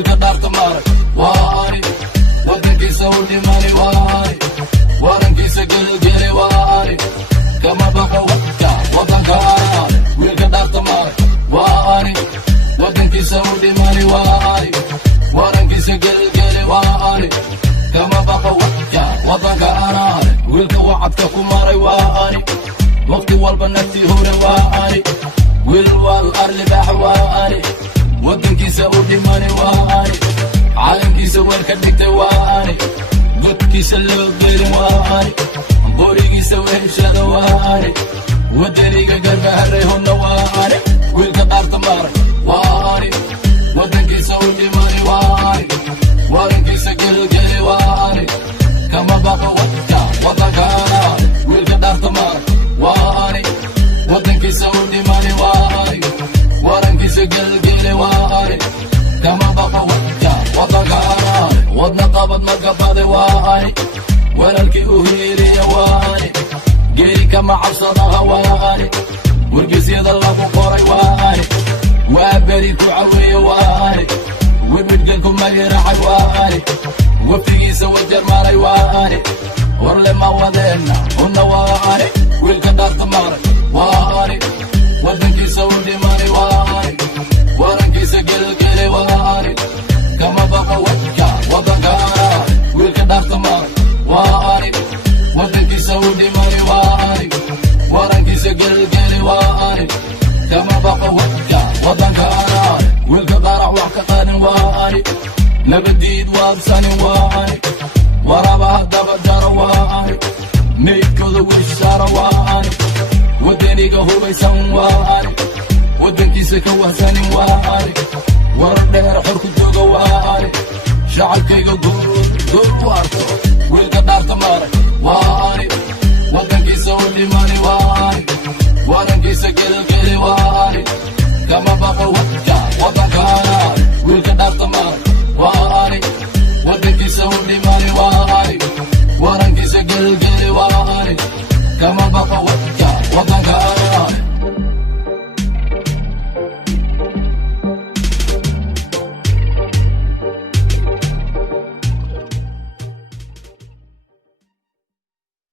wiilka dhaarta maaray waa ani wadankiisa u dhimani waa ani warankiisa gelgeli waa ani kama baqo wadka wadanka ani wiilka dhaarta maaray waa ani wadankiisa u dhimani waa ani warankiisa gelgeli waa ani kama baqo wadka wadanka ani wiilka wacadka ku maray waa ani waqti walba naftii hore waa ani wiil wal arlibax waa ani wadankiisa u dhimani waa ani calankiisa weelka dhigtay waa ani godkiisa loo gelin waa ani qorigiisa weheshada waa ani wadaniga garbaharay honna waa ani wiilka dhaarta maaray waa ani wadankiisa u dhimani waa ani warankiisa gelgeli waa ani kama baqo wadka wadanka ani wiilka dhaarta maaray waa ani wadankiisa u dhimani waa ani warankiisa gelgeli waa ani kama baqo wadka wadanka ani wadna qabad magabade waa ani walaalkii u hiiriya waa ani geeri kama cabsadaha waa ani wargeysyada lagu qoray waa ani waa beri ku caweeye waa ani wirwidganku magiracay waa ani waftigiisa wajar maray waa ani warle ma wadeenna hunna waa ani wiilka dhaarta maaray waa ani wadankiisa u dhimani waa ani warankiisa gelgeli waa ani kama baqo wadka wadanka ani wiilka dhaarta maaray waa ani wadankiisa u dhimani waa ani warankiisa gelgeli waa ani kama baqo wadka wadanka ani wiilka qarax wax ka qarin waa ani nabadiid waabsanin waa ani warabaha daba jaro waa ani meydkooda wiishaara waa ani wadaniga hubaysan waa ani wadankiisa ka wahsanin waa ani warar dheer xor ku jooga waa ani shacabkayga guur u arko wiilka dhaarta maaray waa ani wadankiisa u dhimani waa ani warankiisa gelgeli waa ani kama baqo wadka